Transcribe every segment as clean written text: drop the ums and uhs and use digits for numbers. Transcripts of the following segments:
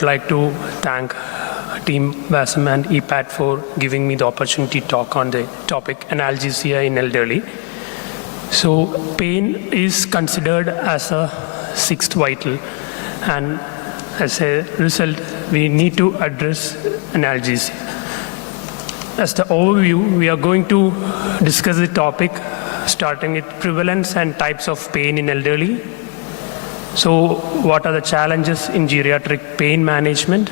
I'd like to thank Team Vasim and EPAT for giving me the opportunity to talk on the topic analgesia in elderly. So pain is considered as a sixth vital, and as a result, we need to address analgesia. As the overview, we are going to discuss the topic starting with prevalence and types of pain in elderly. So what are the challenges in geriatric pain management?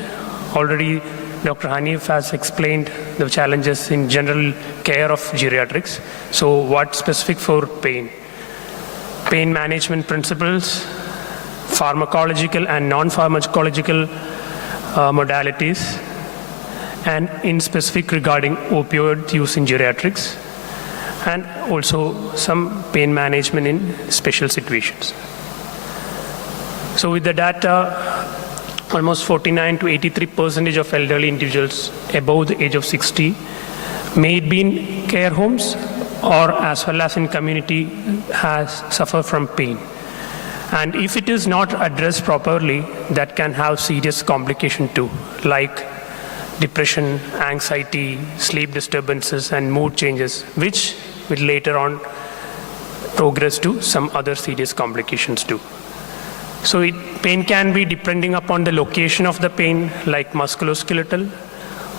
Already Dr. Hanif has explained the challenges in general care of geriatrics. So what specific for pain? Pain management principles, pharmacological and non-pharmacological modalities, and in specific regarding opioid use in geriatrics, and also some pain management in special situations. So with the data, almost 49 to 83% of elderly individuals above the age of 60 may be in care homes or as well as in community has suffered from pain. And if it is not addressed properly, that can have serious complication too, like depression, anxiety, sleep disturbances, and mood changes, which will later on progress to some other serious complications too. So pain can be depending upon the location of the pain, like musculoskeletal,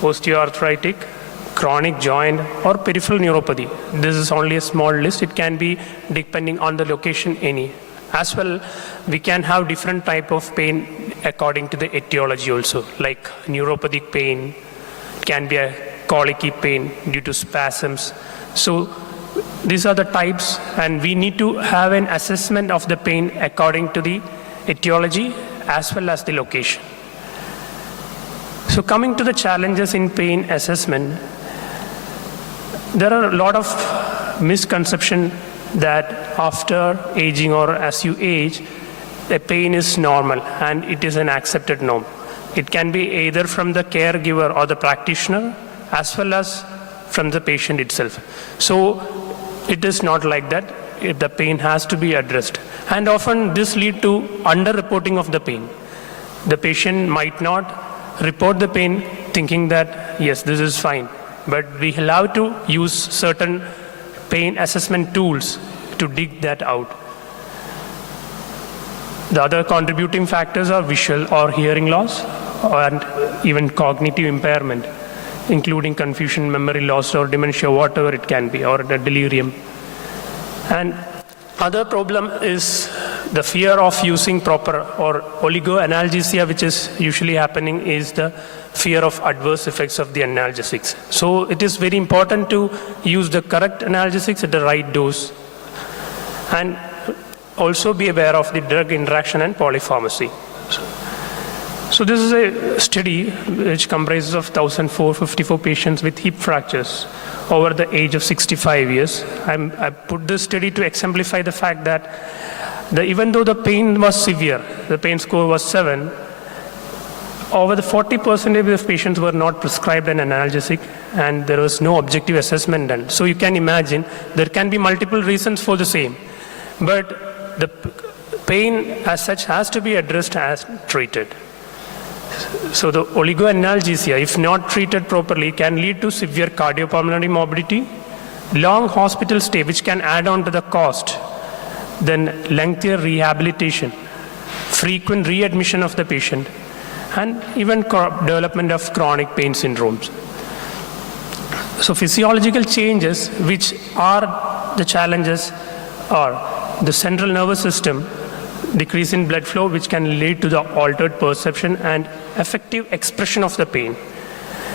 osteoarthritic, chronic joint, or peripheral neuropathy. This is only a small list. It can be depending on the location any. As well, we can have different type of pain according to the etiology also, like neuropathic pain, can be a colicky pain due to spasms. So these are the types, and we need to have an assessment of the pain according to the etiology as well as the location. So coming to the challenges in pain assessment, there are a lot of misconception that after aging or as you age, the pain is normal and it is an accepted norm. It can be either from the caregiver or the practitioner as well as from the patient itself. So it is not like that. The pain has to be addressed. And often this leads to underreporting of the pain. The patient might not report the pain thinking that, yes, this is fine. But we allow to use certain pain assessment tools to dig that out. The other contributing factors are visual or hearing loss and even cognitive impairment, including confusion, memory loss, or dementia, whatever it can be, or the delirium. And other problem is the fear of using proper or oligoanalgesia, which is usually happening, is the fear of adverse effects of the analgesics. So it is very important to use the correct analgesics at the right dose, and also be aware of the drug interaction and polypharmacy. So this is a study which comprises of 1,454 patients with hip fractures over the age of 65 years. I put this study to exemplify the fact that even though the pain was severe, the pain score was 7, over the 40% of patients were not prescribed an analgesic, and there was no objective assessment done. So you can imagine there can be multiple reasons for the same, but the pain as such has to be addressed as treated. So the oligoanalgesia, if not treated properly, can lead to severe cardiopulmonary morbidity, long hospital stay, which can add on to the cost, then lengthier rehabilitation, frequent readmission of the patient, and even development of chronic pain syndromes. So physiological changes which are the challenges are the central nervous system, decrease in blood flow, which can lead to the altered perception and effective expression of the pain.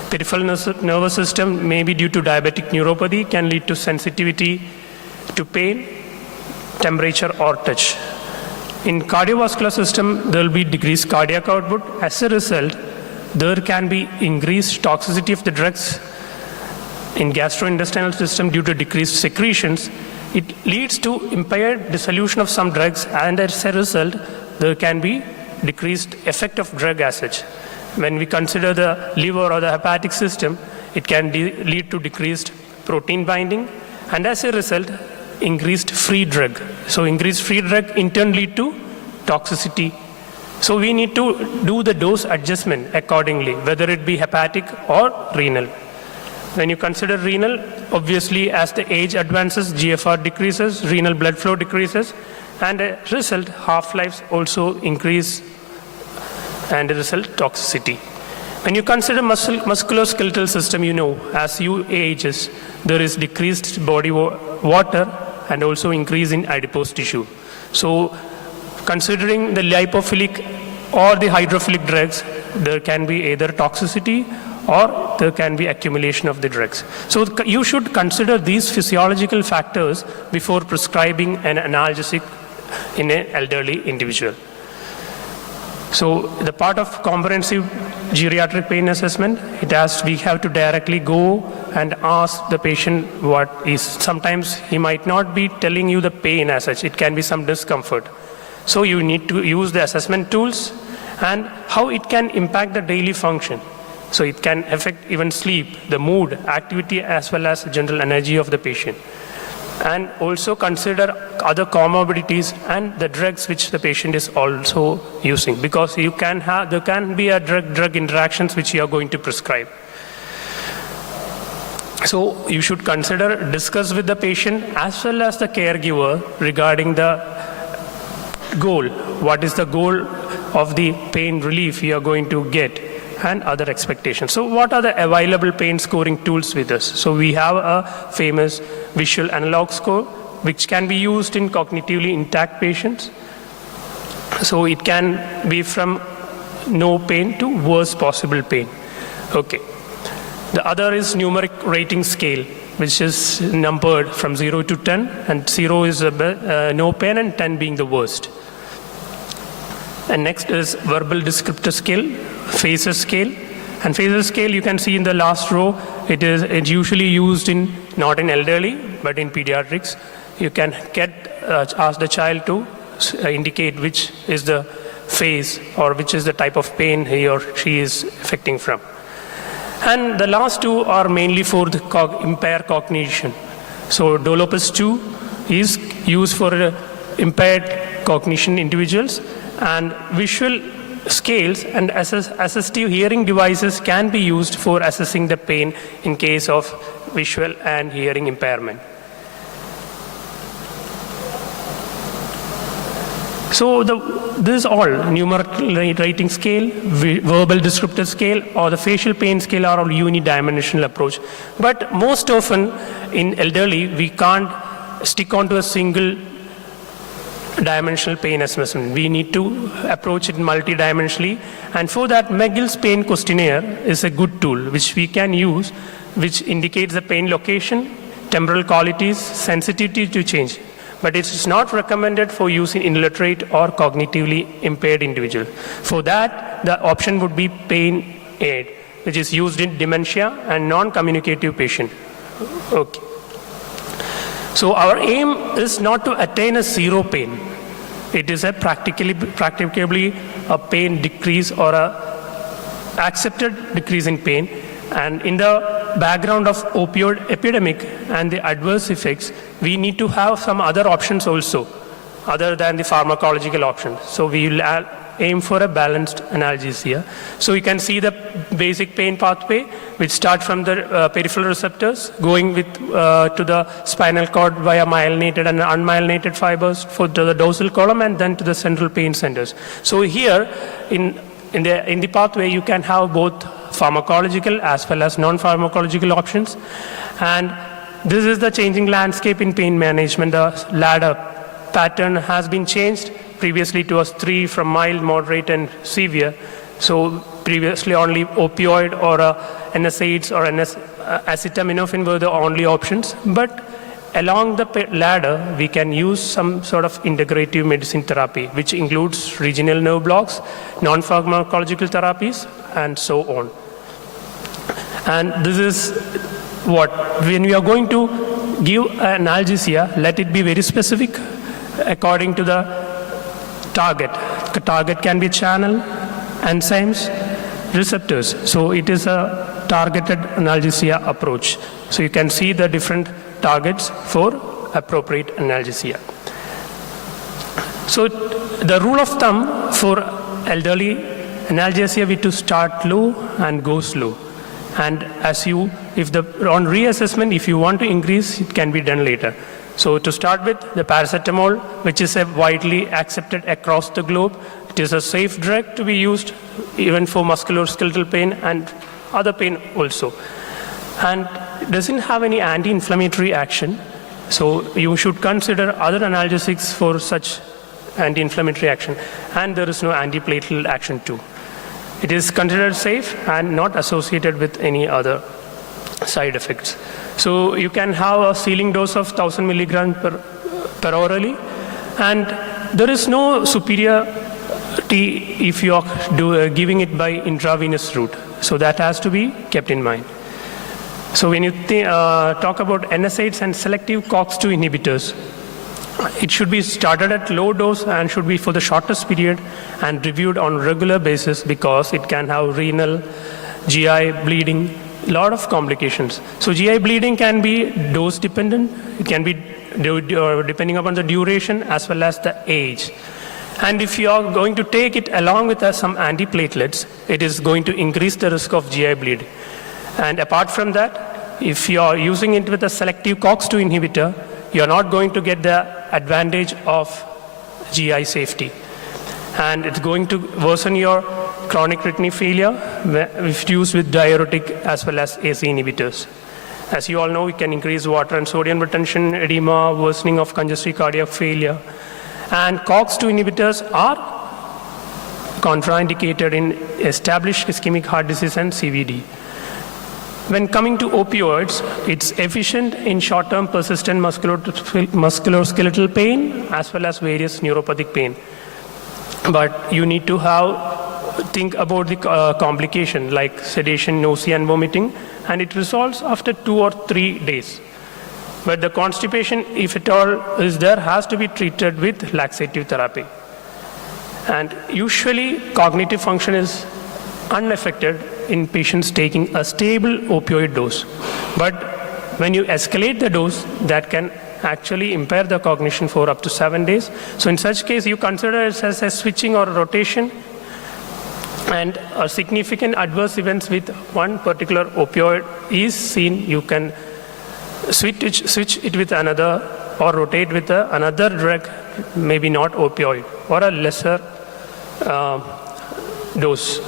Peripheral nervous system, maybe due to diabetic neuropathy, can lead to sensitivity to pain, temperature, or touch. In cardiovascular system, there will be decreased cardiac output. As a result, there can be increased toxicity of the drugs. In gastrointestinal system, due to decreased secretions, it leads to impaired dissolution of some drugs, and as a result, there can be decreased effect of drug as such. When we consider the liver or the hepatic system, it can lead to decreased protein binding, and as a result, increased free drug. So increased free drug in turn lead to toxicity So we need to do the dose adjustment accordingly, whether it be hepatic or renal. When you consider renal, obviously as the age advances, GFR decreases, renal blood flow decreases, and as a result, half-lives also increase, and a result, toxicity. When you consider musculoskeletal system, you know, as you ages, there is decreased body water and also increase in adipose tissue. So considering the lipophilic or the hydrophilic drugs, there can be either toxicity or there can be accumulation of the drugs. So you should consider these physiological factors before prescribing an analgesic in an elderly individual. So the part of comprehensive geriatric pain assessment, we have to directly go and ask the patient what is. Sometimes he might not be telling you the pain as such, it can be some discomfort. So you need to use the assessment tools and how it can impact the daily function. So it can affect even sleep, the mood, activity, as well as the general energy of the patient. And also consider other comorbidities and the drugs which the patient is also using, because there can be a drug interactions which you are going to prescribe. So you should discuss with the patient as well as the caregiver regarding the goal. What is the goal of the pain relief you are going to get, and other expectations. So what are the available pain scoring tools with us? So we have a famous visual analog score, which can be used in cognitively intact patients. So it can be from no pain to worst possible pain. Okay. The other is numeric rating scale, which is numbered from 0 to 10, and 0 is no pain and 10 being the worst. And next is verbal descriptor scale, phases scale. And phases scale, you can see in the last row, it's usually used not in elderly, but in pediatrics. You can ask the child to indicate which is the phase or which is the type of pain he or she is affecting from. And the last two are mainly for the impaired cognition. So Dolopus 2 is used for impaired cognition individuals, and visual scales and assistive hearing devices can be used for assessing the pain in case of visual and hearing impairment. So this is all numerical rating scale, verbal descriptive scale, or the facial pain scale are all unidimensional approach. But most often in elderly, we can't stick onto a single dimensional pain assessment. We need to approach it multidimensionally, and for that McGill's pain questionnaire is a good tool which we can use, which indicates the pain location, temporal qualities, sensitivity to change. But it is not recommended for use in illiterate or cognitively impaired individuals. For that, the option would be pain aid, which is used in dementia and non-communicative patient. Okay. So our aim is not to attain a zero pain. It is a practically a pain decrease or a accepted decrease in pain. And in the background of opioid epidemic and the adverse effects, we need to have some other options also, other than the pharmacological options. So we will aim for a balanced analgesia. So you can see the basic pain pathway, which starts from the peripheral receptors, going to the spinal cord via myelinated and unmyelinated fibers to the dorsal column, and then to the central pain centers. So here, in the pathway, you can have both pharmacological as well as non-pharmacological options. And this is the changing landscape in pain management. The ladder pattern has been changed. Previously it was 3 from mild, moderate, and severe. So previously only opioid or NSAIDs or acetaminophen were the only options. But along the ladder, we can use some sort of integrative medicine therapy, which includes regional nerve blocks, non-pharmacological therapies, and so on. And this is when we are going to give analgesia, let it be very specific according to the target. The target can be channel, enzymes, receptors. So it is a targeted analgesia approach. So you can see the different targets for appropriate analgesia. So the rule of thumb for elderly, analgesia we to start low and go slow. And on reassessment, if you want to increase, it can be done later. So to start with, the paracetamol, which is widely accepted across the globe, it is a safe drug to be used even for musculoskeletal pain and other pain also. And it doesn't have any anti-inflammatory action. So you should consider other analgesics for such anti-inflammatory action. And there is no antiplatelet action too. It is considered safe and not associated with any other side effects. So you can have a ceiling dose of 1000 milligrams per orally, and there is no superiority if you are giving it by intravenous route. So that has to be kept in mind. So when you talk about NSAIDs and selective COX-2 inhibitors, it should be started at low dose and should be for the shortest period and reviewed on regular basis because it can have renal, GI, bleeding, lot of complications. So GI bleeding can be dose dependent. It can be depending upon the duration as well as the age. And if you are going to take it along with some antiplatelets, it is going to increase the risk of GI bleeding. And apart from that, if you are using it with a selective COX-2 inhibitor, you are not going to get the advantage of GI safety. And it's going to worsen your chronic kidney failure if used with diuretic as well as ACE inhibitors. As you all know, it can increase water and sodium retention, edema, worsening of congestive cardiac failure. And COX-2 inhibitors are contraindicated in established ischemic heart disease and CVD. When coming to opioids, it's efficient in short-term persistent musculoskeletal pain as well as various neuropathic pain. But you need to think about the complication like sedation, nausea, and vomiting, and it resolves after 2 or 3 days. But the constipation, if at all is there, has to be treated with laxative therapy. And usually, cognitive function is unaffected in patients taking a stable opioid dose. But when you escalate the dose, that can actually impair the cognition for up to 7 days. So in such case, you consider it as a switching or rotation, and a significant adverse events with one particular opioid is seen, you can switch it with another or rotate with another drug, maybe not opioid, or a lesser dose.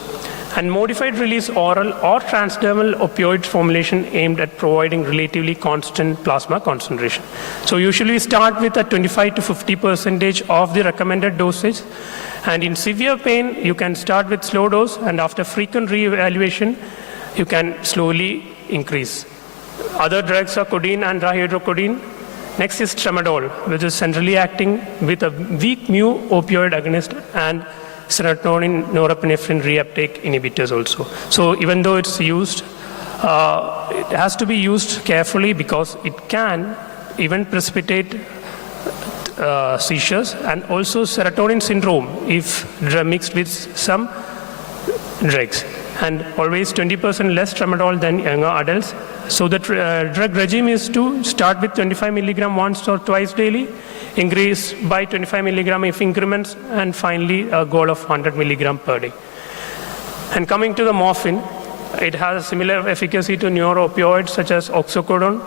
And modified release oral or transdermal opioid formulation aimed at providing relatively constant plasma concentration. So usually start with a 25 to 50% of the recommended dosage. And in severe pain, you can start with slow dose, and after frequent re-evaluation, you can slowly increase. Other drugs are codeine and dihydrocodeine. Next is tramadol, which is centrally acting with a weak mu opioid agonist and serotonin norepinephrine reuptake inhibitors also. So even though it's used, it has to be used carefully because it can even precipitate seizures and also serotonin syndrome if mixed with some drugs. And always 20% less tramadol than younger adults. So the drug regime is to start with 25 milligram once or twice daily, increase by 25 milligram if increments, and finally a goal of 100 milligram per day. And coming to the morphine, it has a similar efficacy to neuroopioids such as oxycodone.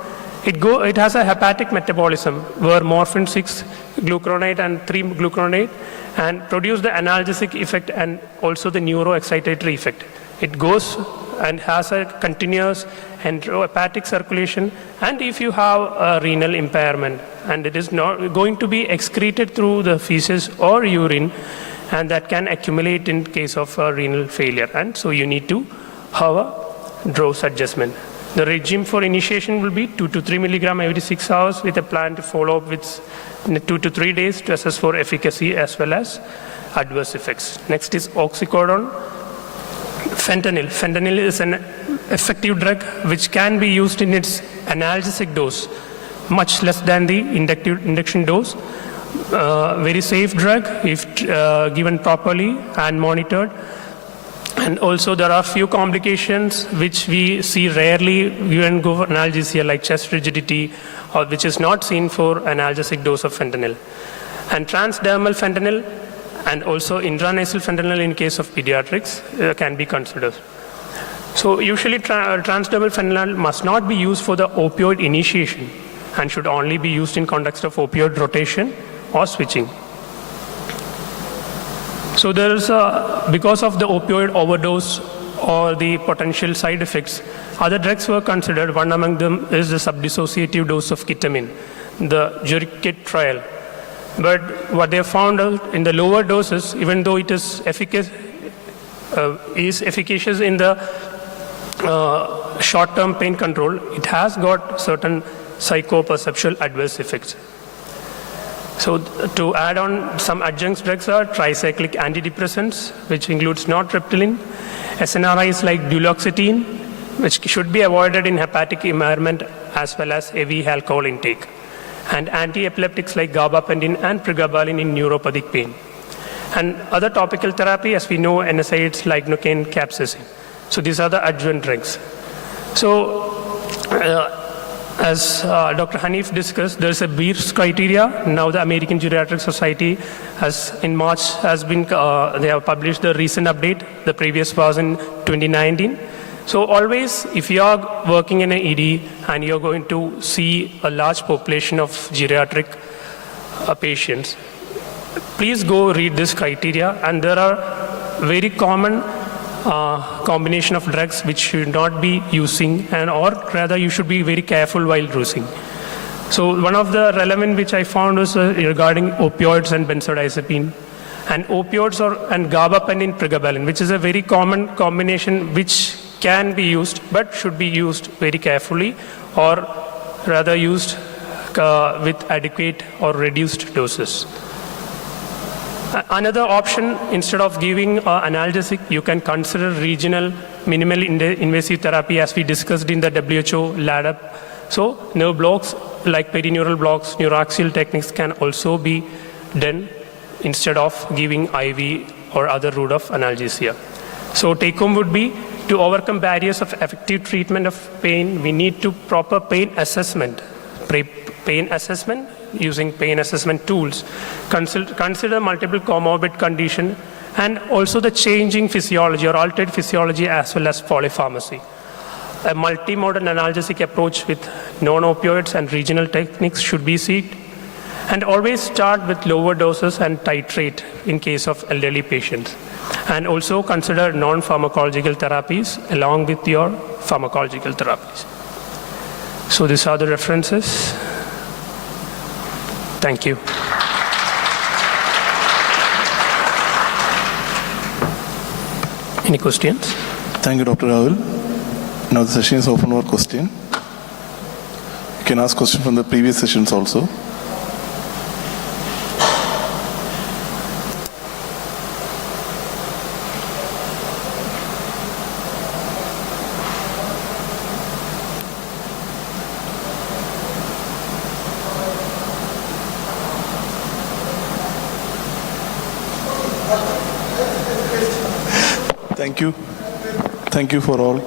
It has a hepatic metabolism where morphine 6-glucuronate and 3-glucuronate and produce the analgesic effect and also the neuroexcitatory effect. It goes and has a continuous enterohepatic circulation, and if you have a renal impairment and it is not going to be excreted through the feces or urine, and that can accumulate in case of renal failure, and so you need to have a dose adjustment. The regime for initiation will be 2 to 3 milligram every 6 hours with a plan to follow up with 2 to 3 days to assess for efficacy as well as adverse effects. Next is oxycodone. Fentanyl. Fentanyl is an effective drug which can be used in its analgesic dose, much less than the induction dose. Very safe drug if given properly and monitored. And also there are few complications which we see rarely given analgesia like chest rigidity, or which is not seen for analgesic dose of fentanyl. And transdermal fentanyl and also intranasal fentanyl in case of pediatrics can be considered. So usually transdermal fentanyl must not be used for the opioid initiation and should only be used in context of opioid rotation or switching. So there is because of the opioid overdose or the potential side effects, other drugs were considered. One among them is the subdissociative dose of ketamine, the Jurikit trial. But what they found out in the lower doses, even though it is efficacious in the short-term pain control, it has got certain psychoperceptual adverse effects. So to add on, some adjunct drugs are tricyclic antidepressants, which includes nortriptyline, SNRIs like duloxetine, which should be avoided in hepatic impairment as well as heavy alcohol intake, and anti-epileptics like gabapentin and pregabalin in neuropathic pain. And other topical therapy, as we know, NSAIDs like nocaine, capsaicin. So these are the adjunct drugs. So as Dr. Hanif discussed, there's a BEERS criteria. Now the American Geriatric Society has, in March, they have published the recent update. The previous was in 2019. So always, if you are working in an ED and you're going to see a large population of geriatric patients, please go read this criteria. And there are very common combination of drugs which should not be using, and or rather you should be very careful while using. So one of the relevant which I found was regarding opioids and benzodiazepine. And opioids and gabapentin pregabalin, which is a very common combination which can be used but should be used very carefully, or rather used with adequate or reduced doses. Another option, instead of giving analgesic, you can consider regional minimal invasive therapy, as we discussed in the WHO LADAP. So nerve blocks like perineural blocks, neuroaxial techniques can also be done instead of giving IV or other route of analgesia. So take home would be, to overcome barriers of effective treatment of pain, we need to proper pain assessment. Pain assessment using pain assessment tools, consider multiple comorbid condition, and also the changing physiology or altered physiology as well as polypharmacy. A multimodal analgesic approach with non-opioids and regional techniques should be sought, and always start with lower doses and titrate in case of elderly patients. And also consider non-pharmacological therapies along with your pharmacological therapies. So these are the references. Thank you. Any questions? Thank you, Dr. Acil. Now the session is open for question. You can ask questions from the previous sessions also. Thank you. Thank you for all.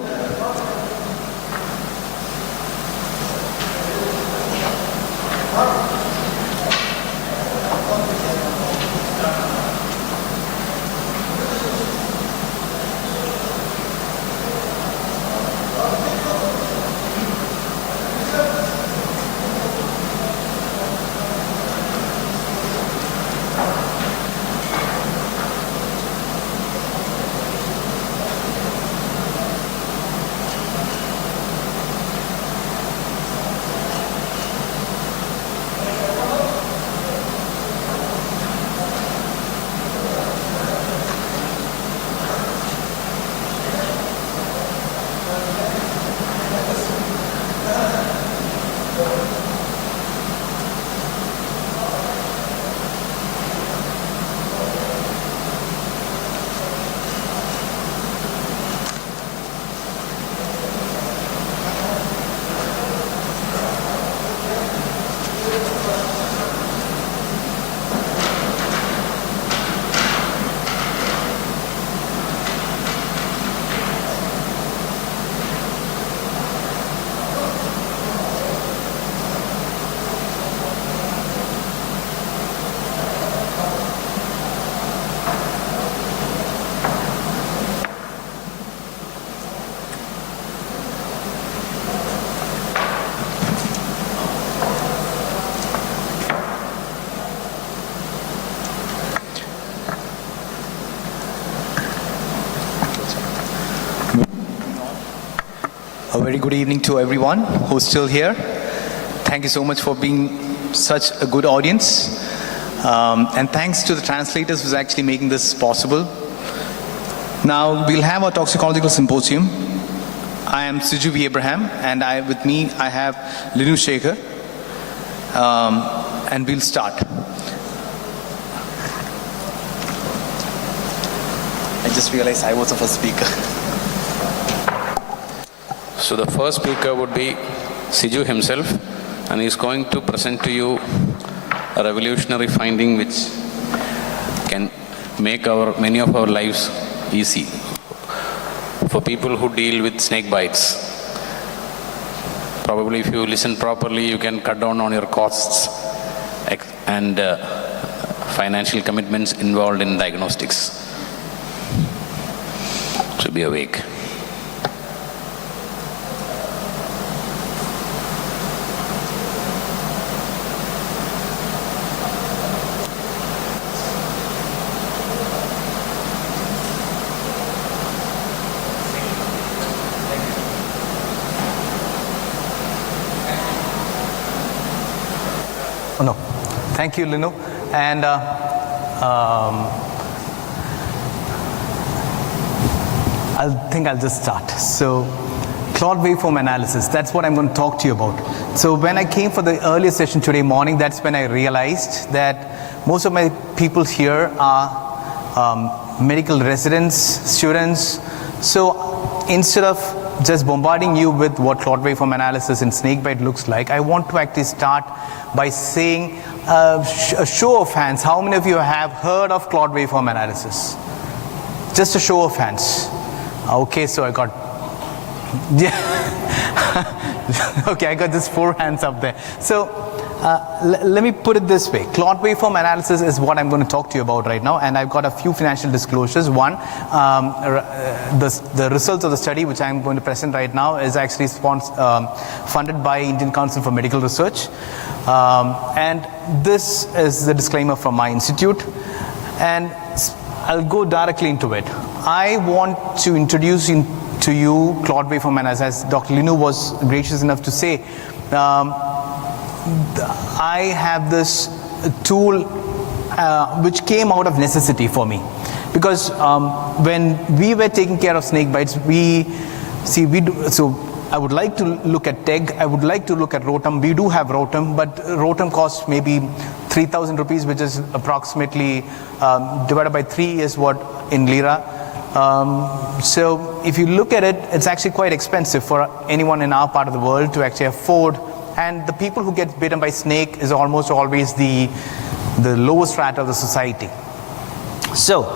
A very good evening to everyone who's still here. Thank you so much for being such a good audience. And thanks to the translators who's actually making this possible. Now, we'll have our toxicological symposium. I am Siju V. Abraham, and with me I have Linu Shekhar. And we'll start. I just realized I was the first speaker. So the first speaker would be Siju himself, and he's going to present to you a revolutionary finding which can make many of our lives easy for people who deal with snake bites. Probably if you listen properly, you can cut down on your costs and financial commitments involved in diagnostics. So be awake. Oh, no. Thank you, Linu. And I think I'll just start. So, Claude waveform analysis, that's what I'm going to talk to you about. So when I came for the earlier session today morning, that's when I realized that most of my people here are medical residents, students. So instead of just bombarding you with what Claude waveform analysis in snakebite looks like, I want to actually start by saying a show of hands. How many of you have heard of Claude waveform analysis? Just a show of hands. Okay, so I got, yeah. Okay, I got just 4 hands up there. So let me put it this way. Claude waveform analysis is what I'm going to talk to you about right now, and I've got a few financial disclosures. One, the results of the study which I'm going to present right now is actually funded by Indian Council for Medical Research. And this is the disclaimer from my institute, and I'll go directly into it. I want to introduce to you Claude waveform analysis, as Dr. Linu was gracious enough to say. I have this tool which came out of necessity for me, because when we were taking care of snake bites, so I would like to look at TEG, I would like to look at Rotem. We do have Rotem, but Rotem costs maybe 3,000 rupees, which is approximately divided by 3 is what in lira. So if you look at it, it's actually quite expensive for anyone in our part of the world to actually afford. And the people who get bitten by snake is almost always the lowest strata of the society. So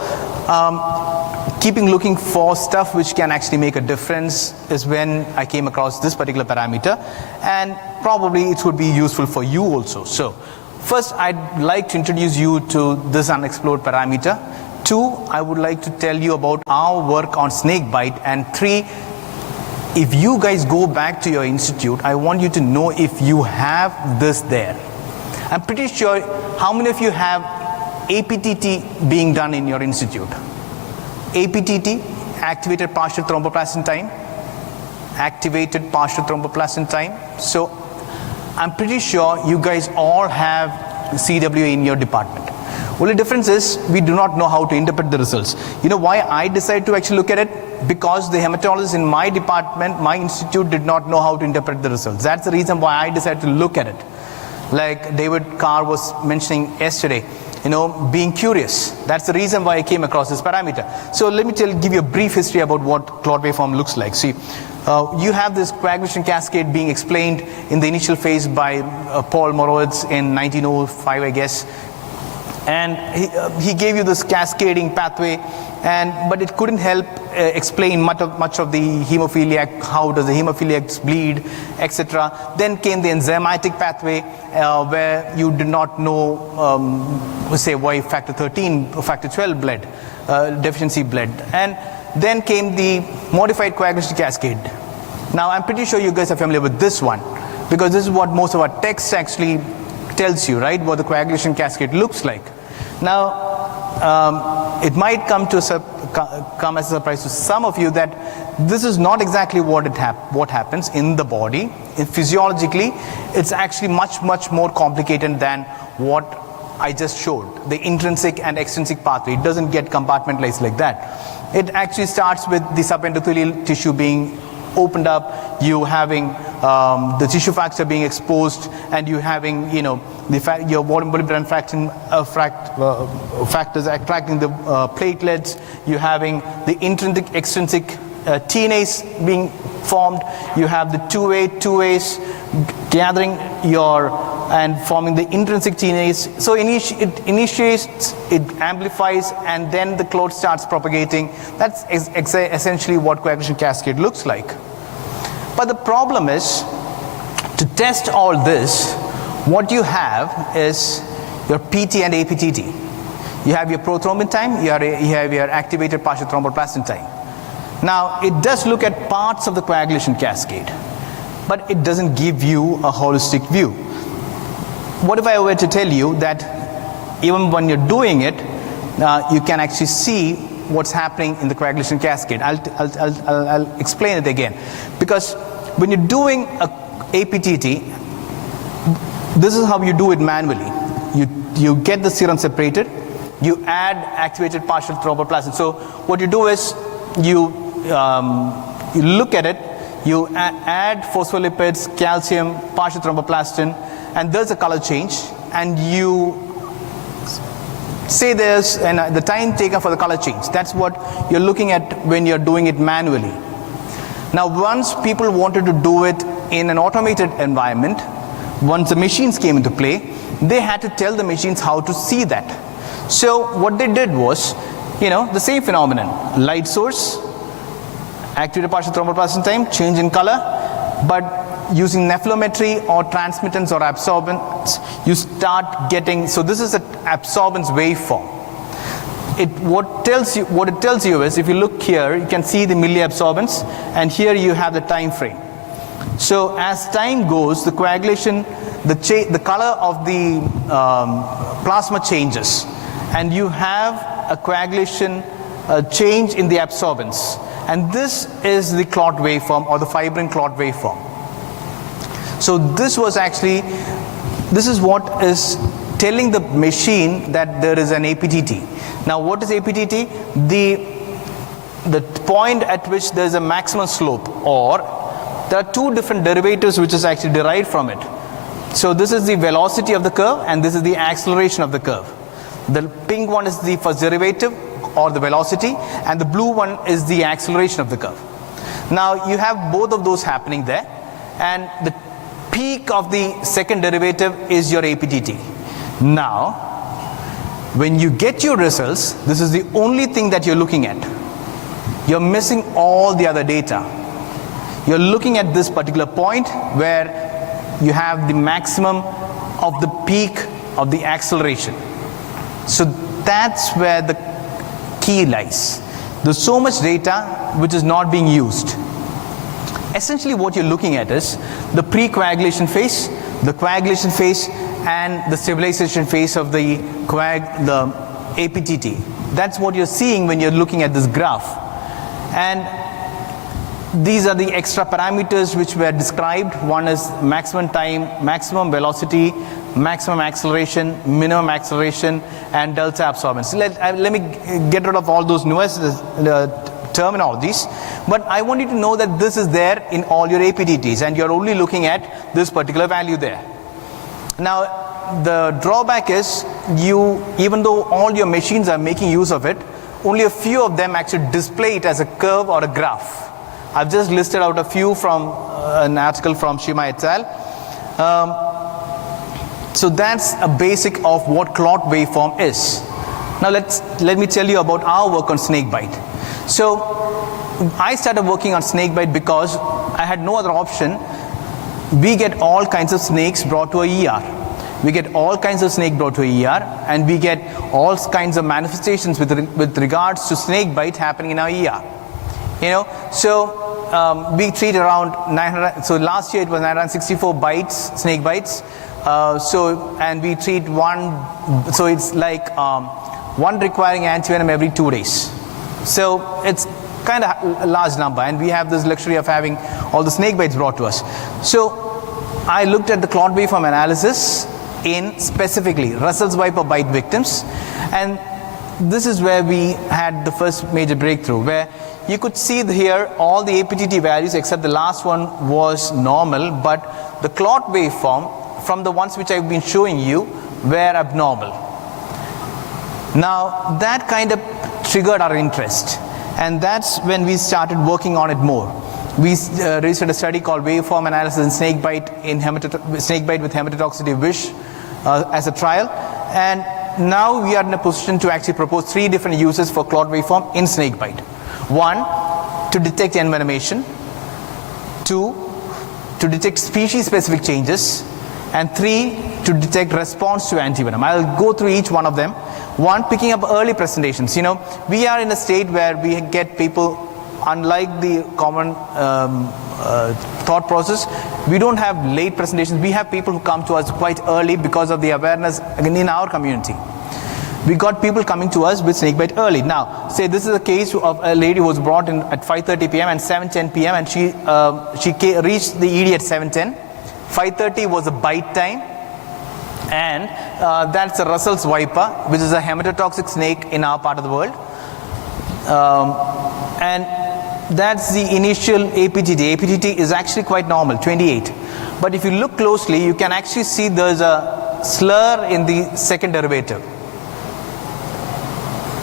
looking for stuff which can actually make a difference is when I came across this particular parameter, and probably it would be useful for you also. So first, I'd like to introduce you to this unexplored parameter. 2, I would like to tell you about our work on snake bite. And 3, if you guys go back to your institute, I want you to know if you have this there. I'm pretty sure, how many of you have APTT being done in your institute? APTT, activated partial thromboplastin time. Activated partial thromboplastin time. So I'm pretty sure you guys all have CWA in your department. Only difference is we do not know how to interpret the results. You know why I decided to actually look at it? Because the hematologists in my department, my institute, did not know how to interpret the results. That's the reason why I decided to look at it. Like David Carr was mentioning yesterday, being curious. That's the reason why I came across this parameter. So let me give you a brief history about what Claude waveform looks like. See, you have this coagulation cascade being explained in the initial phase by Paul Morowitz in 1905, I guess. And he gave you this cascading pathway, but it couldn't help explain much of the hemophiliac, how does the hemophiliacs bleed, etc. Then came the enzymatic pathway, where you did not know, say, why factor 13 or factor 12 bled, deficiency bled. And then came the modified coagulation cascade. Now, I'm pretty sure you guys are familiar with this one, because this is what most of our text actually tells you, right, what the coagulation cascade looks like. Now, it might come as a surprise to some of you that this is not exactly what happens in the body. Physiologically, it's actually much more complicated than what I just showed. The intrinsic and extrinsic pathway, it doesn't get compartmentalized like that. It actually starts with the subendothelial tissue being opened up, you having the tissue factor being exposed, and you having, your Molybdenum factors attracting the platelets, you having the intrinsic, extrinsic TNAs being formed, you have the 2As gathering and forming the intrinsic TNAs. So it initiates, it amplifies, and then the clot starts propagating. That's essentially what coagulation cascade looks like. But the problem is, to test all this, what you have is your PT and APTT. You have your prothrombin time, you have your activated partial thromboplastin time. Now, it does look at parts of the coagulation cascade, but it doesn't give you a holistic view. What if I were to tell you that even when you're doing it, you can actually see what's happening in the coagulation cascade? I'll explain it again. Because when you're doing a APTT, this is how you do it manually. You get the serum separated, you add activated partial thromboplastin. So what you do is you look at it, you add phospholipids, calcium, partial thromboplastin, and there's a color change, and you say there's the time taken for the color change. That's what you're looking at when you're doing it manually. Now, once people wanted to do it in an automated environment, once the machines came into play, they had to tell the machines how to see that. So what they did was, the same phenomenon: light source, activated partial thromboplastin time, change in color, but using nephelometry or transmittance or absorbance, you start getting, so this is an absorbance waveform. What it tells you is, if you look here, you can see the milliabsorbance, and here you have the time frame. So as time goes, the coagulation, the color of the plasma changes, and you have a coagulation change in the absorbance. And this is the clot waveform, or the fibrin clot waveform. So this is what is telling the machine that there is an APTT. Now, what is APTT? The point at which there is a maximum slope, or there are two different derivatives which is actually derived from it. So this is the velocity of the curve, and this is the acceleration of the curve. The pink one is the first derivative, or the velocity, and the blue one is the acceleration of the curve. Now, you have both of those happening there, and the peak of the second derivative is your APTT. Now, when you get your results, this is the only thing that you're looking at. You're missing all the other data. You're looking at this particular point where you have the maximum of the peak of the acceleration. So that's where the key lies. There's so much data which is not being used. Essentially what you're looking at is the pre-coagulation phase, the coagulation phase, and the stabilization phase of the APTT. That's what you're seeing when you're looking at this graph. And these are the extra parameters which were described. One is maximum time, maximum velocity, maximum acceleration, minimum acceleration, and delta absorbance. Let me get rid of all those nuances, terminologies, but I want you to know that this is there in all your APTTs, and you're only looking at this particular value there. Now, the drawback is, even though all your machines are making use of it, only a few of them actually display it as a curve or a graph. I've just listed out a few from an article from Shima et al. So that's a basic of what clot waveform is. Now let me tell you about our work on snakebite. So I started working on snakebite because I had no other option. We get all kinds of snakes brought to a ER. We get all kinds of snake brought to a ER, and we get all kinds of manifestations with regards to snakebite happening in our ER. So we treat around 900. So last year it was 964 snake bites. And we treat one. So it's like one requiring antivenom every 2 days. So it's kind of a large number, and we have this luxury of having all the snake bites brought to us. So I looked at the clot waveform analysis in specifically Russell's viper bite victims, and this is where we had the first major breakthrough, where you could see here all the APTT values except the last one was normal, but the clot waveform from the ones which I've been showing you were abnormal. Now that kind of triggered our interest, and that's when we started working on it more. We registered a study called Waveform Analysis in Snakebite with Hematotoxicity Wish as a trial, and now we are in a position to actually propose 3 different uses for clot waveform in snakebite. 1, to detect envenomation. 2, to detect species-specific changes. And 3, to detect response to antivenom. I'll go through each one of them. 1, picking up early presentations. You know, we are in a state where we get people, unlike the common thought process, we don't have late presentations. We have people who come to us quite early because of the awareness in our community. We got people coming to us with snakebite early. Now, say this is a case of a lady who was brought in at 5:30 p.m. and 7:10 p.m. and she reached the ED at 7:10. 5:30 was a bite time, and that's a Russell's viper, which is a hematotoxic snake in our part of the world. And that's the initial APTT. APTT is actually quite normal, 28. But if you look closely, you can actually see there's a slur in the second derivative.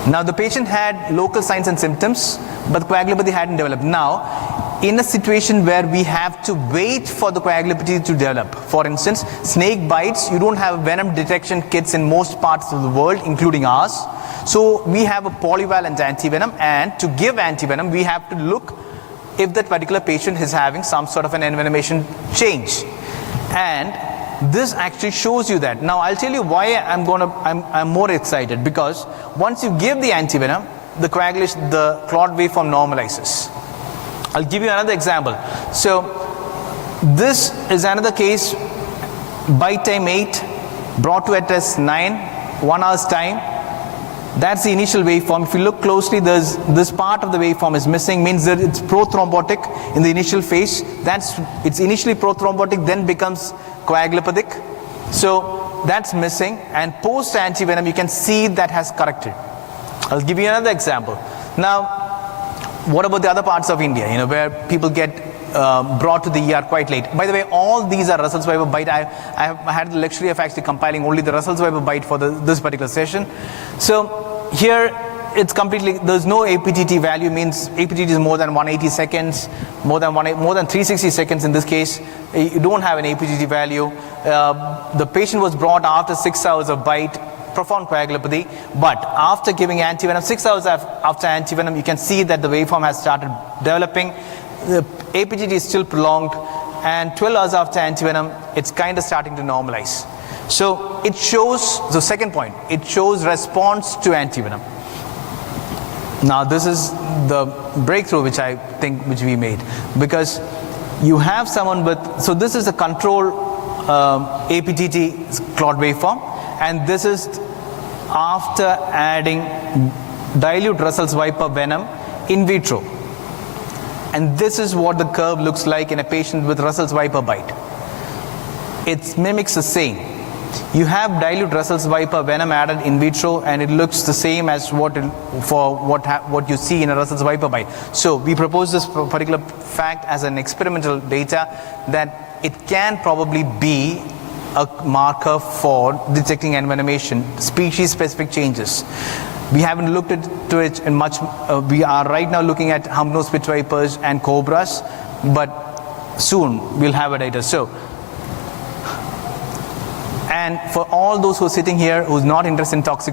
Now the patient had local signs and symptoms, but coagulopathy hadn't developed. Now, in a situation where we have to wait for the coagulopathy to develop, for instance, snake bites, you don't have venom detection kits in most parts of the world, including ours. So we have a polyvalent antivenom, and to give antivenom, we have to look if that particular patient is having some sort of an envenomation change. And this actually shows you that. Now I'll tell you why I'm more excited, because once you give the antivenom, the coagulation, the clot waveform normalizes. I'll give you another example. So this is another case, bite time 8, brought to a test 9, 1 hour's time. That's the initial waveform. If you look closely, there's this part of the waveform is missing, means that it's prothrombotic in the initial phase. It's initially prothrombotic, then becomes coagulopathic. So that's missing, and post antivenom you can see that has corrected. I'll give you another example. Now, what about the other parts of India, you know, where people get brought to the ER quite late? By the way, all these are Russell's viper bite. I had the luxury of actually compiling only the Russell's viper bite for this particular session. So here it's completely, there's no APTT value, means APTT is more than 180 seconds, more than 360 seconds in this case. You don't have an APTT value. The patient was brought after 6 hours of bite, profound coagulopathy, but after giving antivenom, 6 hours after antivenom, you can see that the waveform has started developing. The APTT is still prolonged, and 12 hours after antivenom, it's kind of starting to normalize. So it shows, the second point, it shows response to antivenom. Now this is the breakthrough which I think which we made, because you have someone with, so this is a control APTT clot waveform, and this is after adding dilute Russell's viper venom in vitro. And this is what the curve looks like in a patient with Russell's viper bite. It mimics the same. You have dilute Russell's viper venom added in vitro, and it looks the same as what you see in a Russell's viper bite. So we propose this particular fact as an experimental data that it can probably be a marker for detecting envenomation, species-specific changes. We haven't looked into it in much. We are right now looking at hump-nosed spit vipers and cobras, but soon we'll have a data. So, and for all those who are sitting here who's not interested in toxic